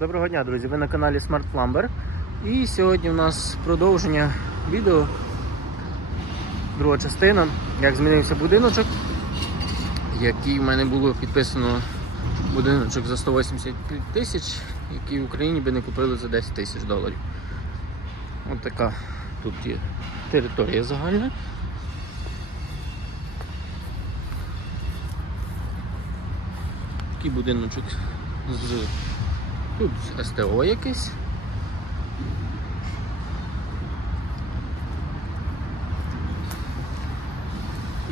Доброго дня, друзі! Ви на каналі Smart Plumber. І сьогодні у нас продовження відео. Друга частина, як змінився будиночок, який в мене було підписано будиночок за 185 тисяч, який в Україні би не купили за 10 тисяч доларів. Ось така тут є територія загальна. Такий будиночок з Тут СТО якесь.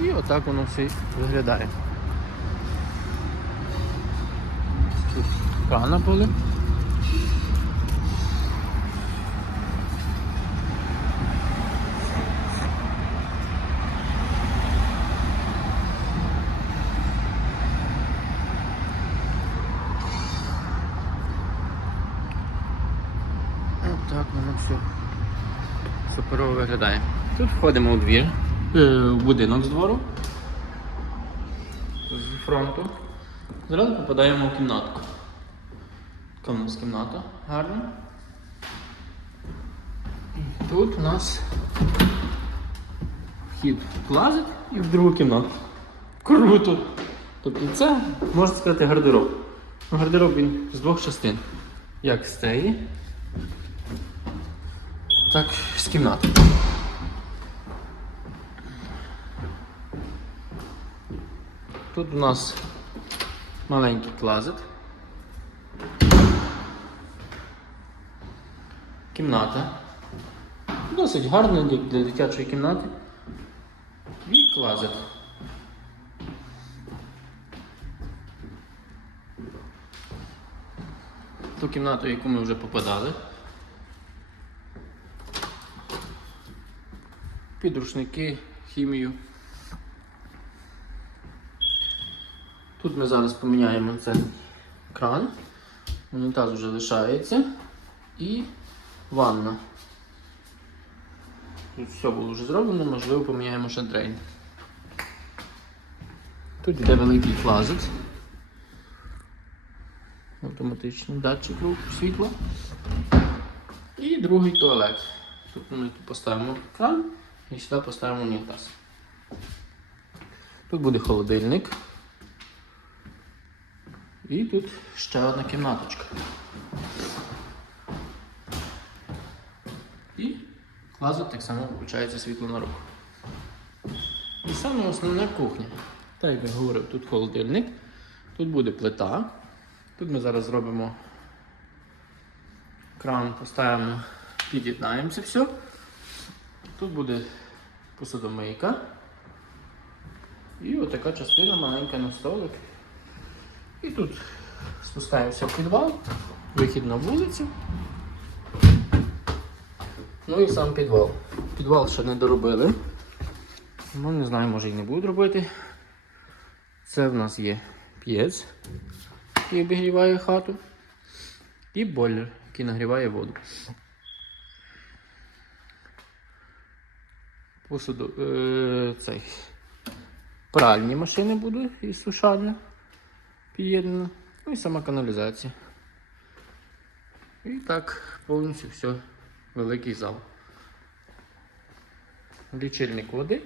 І отак воно все виглядає. Тут крана Отак воно все суперово виглядає. Тут входимо у двір, е, в будинок з двору, з фронту. Зразу попадаємо в кімнатку. Така у нас кімната гарна. Тут у нас вхід в клазет і в другу кімнату. Круто! Тобто це, можна сказати, гардероб. Ну, Гардероб він з двох частин. Як з цієї, так з кімнати. Тут у нас маленький клазет. Кімната. Досить гарна для дитячої кімнати. І клазет. Ту кімнату, яку ми вже попадали. Підручники, хімію. Тут ми зараз поміняємо цей кран. Унітаз вже лишається. І ванна. Тут все було вже зроблено, можливо поміняємо ще дрейн. Тут йде великий клазет. Автоматичний датчик рух світла. І другий туалет. Тут ми поставимо кран і сюди поставимо унітаз. Тут буде холодильник. І тут ще одна кімнаточка. І клазет так само включається світло на руку. І саме основна кухня. Так як я говорив, тут холодильник, тут буде плита. Тут ми зараз зробимо кран, поставимо, під'єднаємо це все. Тут буде посудомийка. І отака частина маленька на столик. І тут спускаємося в підвал, вихід на вулицю. Ну і сам підвал. Підвал ще не доробили. Ну, не знаю, може і не будуть робити. Це в нас є п'єць, який обігріває хату. І бойлер, який нагріває воду. Посуду, е, цей, пральні машини будуть і сушальня під'єднана. Ну і сама каналізація. І так повністю все, великий зал. Лічильник води.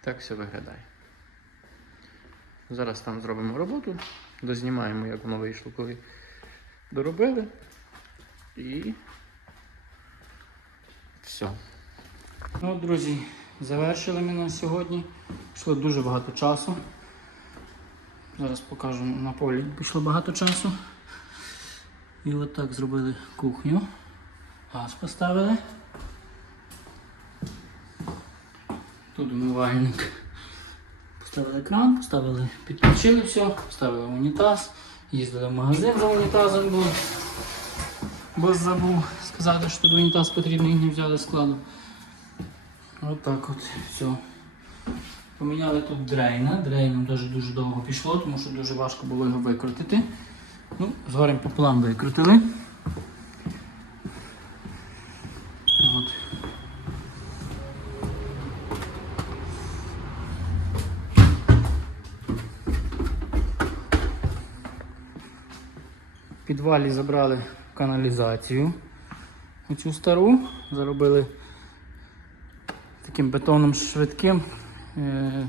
Так все виглядає. Зараз там зробимо роботу, дознімаємо, як воно вийшло, коли доробили. І все. Ну, друзі, завершили ми на сьогодні. Пішло дуже багато часу. Зараз покажу на полі. Пішло багато часу. І от зробили кухню. Газ поставили. Тут умивальник. Поставили кран, поставили, підключили все, поставили унітаз, їздили в магазин за унітазом, бо, бо забув сказати, що тут унітаз потрібний, не взяли складу. От так от все. Поміняли тут дрейна. Дрейном теж дуже довго пішло, тому що дуже важко було його викрутити. Ну, згорем пополам викрутили. От. В підвалі забрали каналізацію. Оцю стару заробили таким бетоном швидким, е,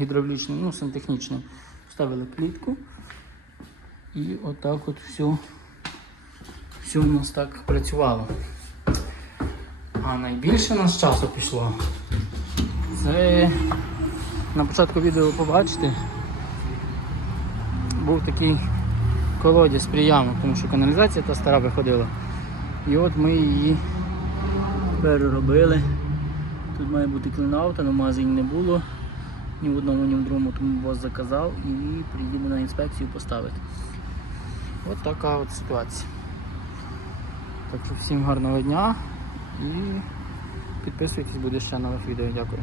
гідравлічним, ну, сантехнічним. Вставили плітку. І отак от все, все у нас так працювало. А найбільше нас часу пішло. Це на початку відео побачите. Був такий колодязь при ямах, тому що каналізація та стара виходила. І от ми її переробили. Тут має бути клинаута, але в магазині не було. Ні в одному, ні в другому, тому бос заказав і приїде на інспекцію поставити. От така от ситуація. Так що всім гарного дня і підписуйтесь, буде ще нових відео. Дякую.